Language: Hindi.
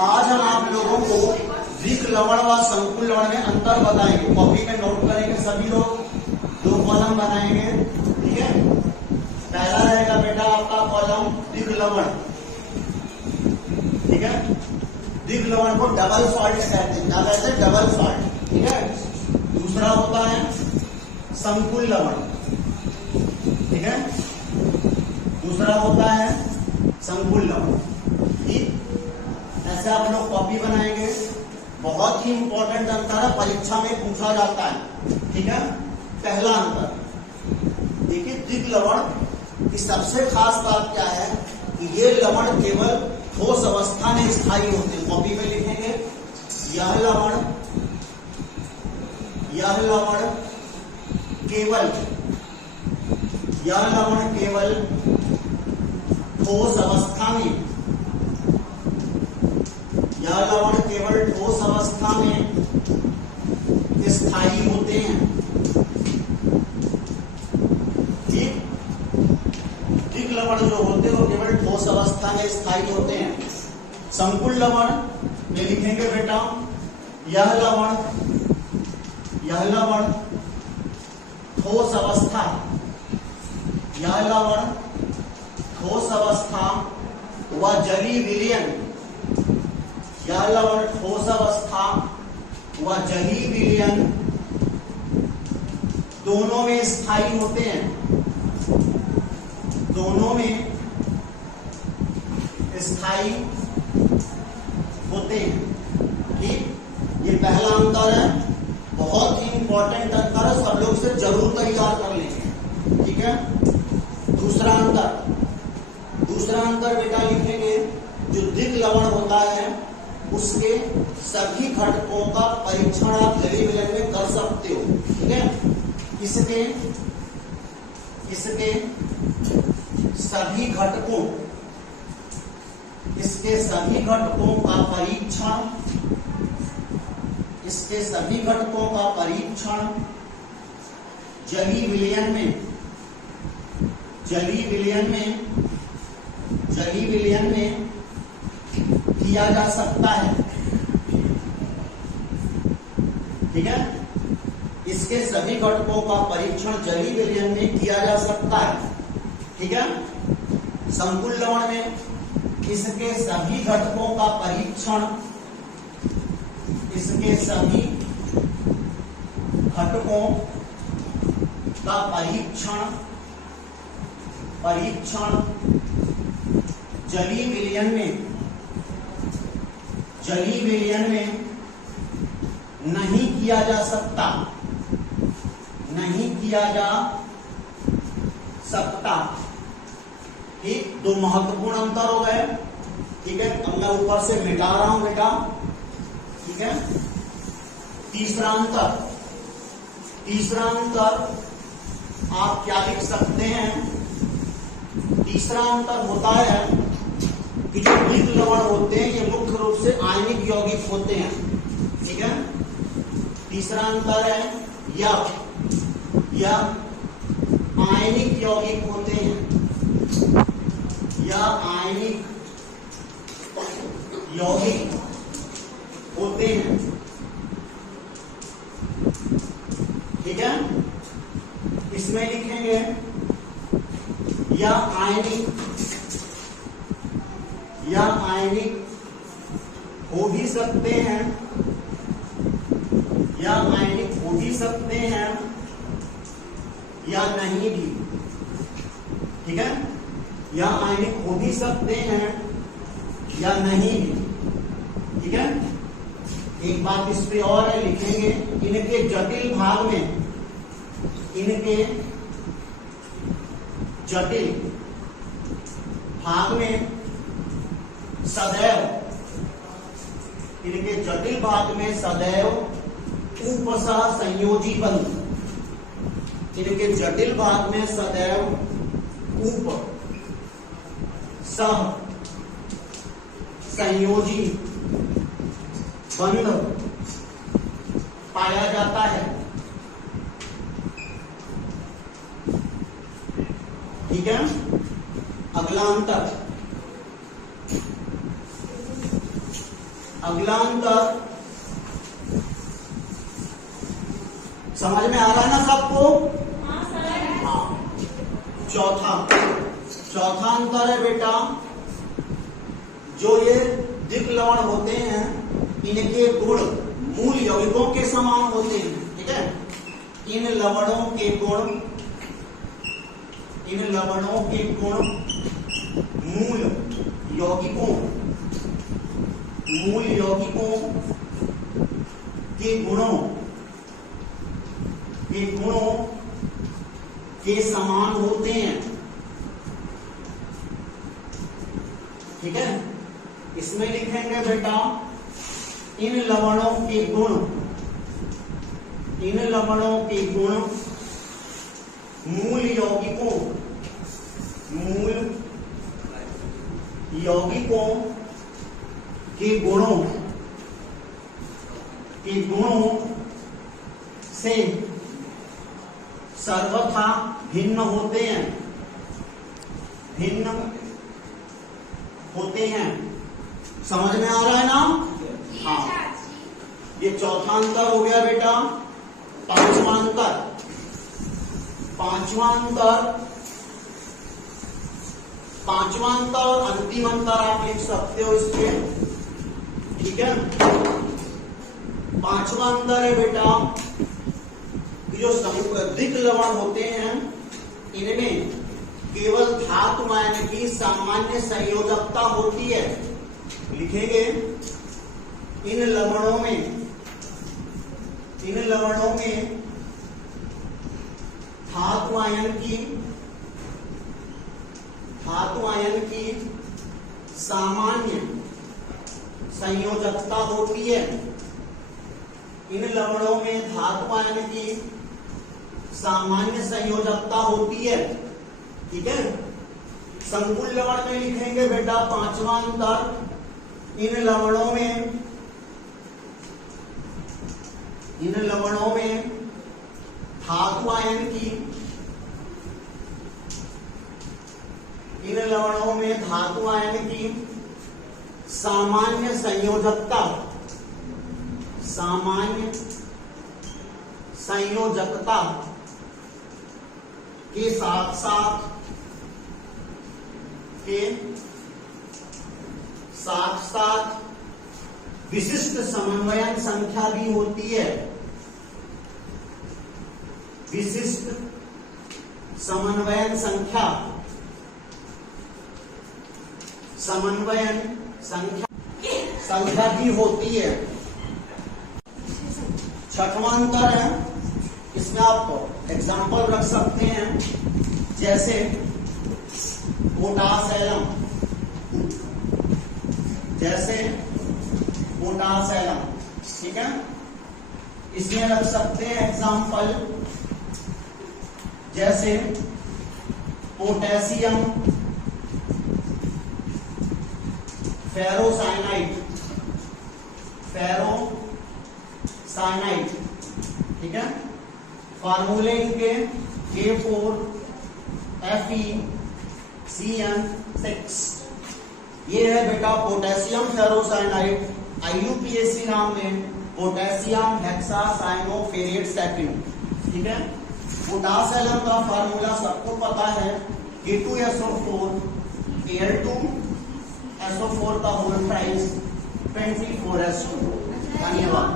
आज हम आप लोगों को द्विक लवण व संकुल लवण में अंतर बताएंगे। कॉपी में नोट करेंगे सभी लोग, 2 कॉलम बनाएंगे। ठीक है, पहला रहेगा बेटा आपका कॉलम द्विक लवण। ठीक है, द्विक लवण को डबल सॉल्ट कहते हैं। क्या कहते हैं? Double salt. ठीक है, दूसरा होता है संकुल लवण। ठीक है, दूसरा होता है संकुल लवण। ठीक, ऐसे आप लोग कॉपी बनाएंगे। बहुत ही इंपॉर्टेंट अंतर है, परीक्षा में पूछा जाता है। ठीक है, पहला अंतर देखिए, द्विक लवण की सबसे खास बात क्या है कि ये लवण केवल ठोस अवस्था में स्थायी होते हैं। कॉपी में लिखेंगे, यह लवण केवल ठोस अवस्था में, यह लवण केवल ठोस अवस्था में स्थायी होते हैं। ठीक, द्विक लवण जो होते हैं वो केवल ठोस अवस्था में स्थायी होते हैं। संकुल लवण में लिखेंगे बेटा, यह लवण ठोस अवस्था, यह लवण ठोस अवस्था व जलीय विलयन, यह लवण ठोस अवस्था व जलीय विलयन दोनों में स्थायी होते हैं। दोनों में स्थायी होते हैं। ठीक, ये पहला अंतर है, बहुत ही इंपॉर्टेंट अंतर है, सब लोग इसे जरूर तैयार कर लेंगे। ठीक है, दूसरा अंतर बेटा लिखेंगे, जो द्विक लवण होता है उसके सभी घटकों का परीक्षण आप जलीय विलयन में कर सकते हो। ठीक है, इसके सभी घटकों का परीक्षण जलीय विलयन में किया जा सकता है। ठीक है, इसके सभी घटकों का परीक्षण जलीय विलयन में किया जा सकता है। ठीक है, संकुल लवण में इसके सभी घटकों का परीक्षण जलीय विलयन में नहीं किया जा सकता। ठीक, 2 महत्वपूर्ण अंतर हो गए। ठीक है, अब मैं ऊपर से मिटा रहा हूं बेटा। ठीक है, तीसरा अंतर आप क्या लिख सकते हैं? तीसरा अंतर होता है कि जो द्विक लवण होते हैं ये मुख्य रूप से आयनिक यौगिक होते हैं। ठीक है, तीसरा अंतर है यह आयनिक यौगिक होते हैं, या आयनिक यौगिक होते हैं। ठीक है, इसमें लिखेंगे या आयनिक हो भी सकते हैं, या आयनिक हो भी सकते हैं या नहीं भी। ठीक है, या आयनिक हो भी सकते हैं या नहीं भी। ठीक है, एक बात इस पे और है, लिखेंगे इनके जटिल भाग में सदैव उपसह संयोजी बंध, इनके जटिल भाग में सदैव उपसह संयोजी बंध पाया जाता है। ठीक है, अगला अंतर अगला अंतर, समझ में आ रहा है ना सबको? हाँ। चौथा अंतर है बेटा, जो ये दिक् लवण होते हैं इनके गुण मूल यौगिकों के समान होते हैं। ठीक है, इन लवणों के गुण मूल यौगिकों के गुणों के समान होते हैं। ठीक है, इसमें लिखेंगे बेटा इन लवणों के गुण मूल यौगिकों के गुणों से सर्वथा भिन्न होते हैं। समझ में आ रहा है ना? हाँ, ये चौथा अंतर हो गया बेटा। पांचवा अंतर और अंतिम अंतर आप लिख सकते हो इसके। ठीक है, पांचवा अंतर है बेटा, जो दिक् लवण होते हैं इनमें केवल धातु आयन की सामान्य संयोजकता होती है। लिखेंगे इन लवणों में धातु आयन की सामान्य संयोजकता होती है। इन लवणों में धातु आयन की सामान्य संयोजकता होती है। ठीक है, संकुल लवण में लिखेंगे बेटा पांचवा अंतर, इन लवणों में धातु आयन की सामान्य संयोजकता के साथ साथ विशिष्ट समन्वयन संख्या भी होती है। विशिष्ट समन्वयन संख्या भी होती है। छठवां अंतर है, इसमें आप एग्जाम्पल रख सकते हैं, जैसे पोटास एलम। ठीक है, इसमें रख सकते हैं एग्जाम्पल, जैसे पोटेशियम फेरोसाइनाइड। ठीक है, फार्मूले इनके K4FeCN6। ये है बेटा पोटेशियम फेरोसाइनाइड, IUPAC नाम में पोटेशियम हेक्सासाइनोफेरेट सेकंड। ठीक है, पोटास एलम का फार्मूला सबको पता है, K2SO4 Al2SO4 का होल प्राइस 24S2। धन्यवाद।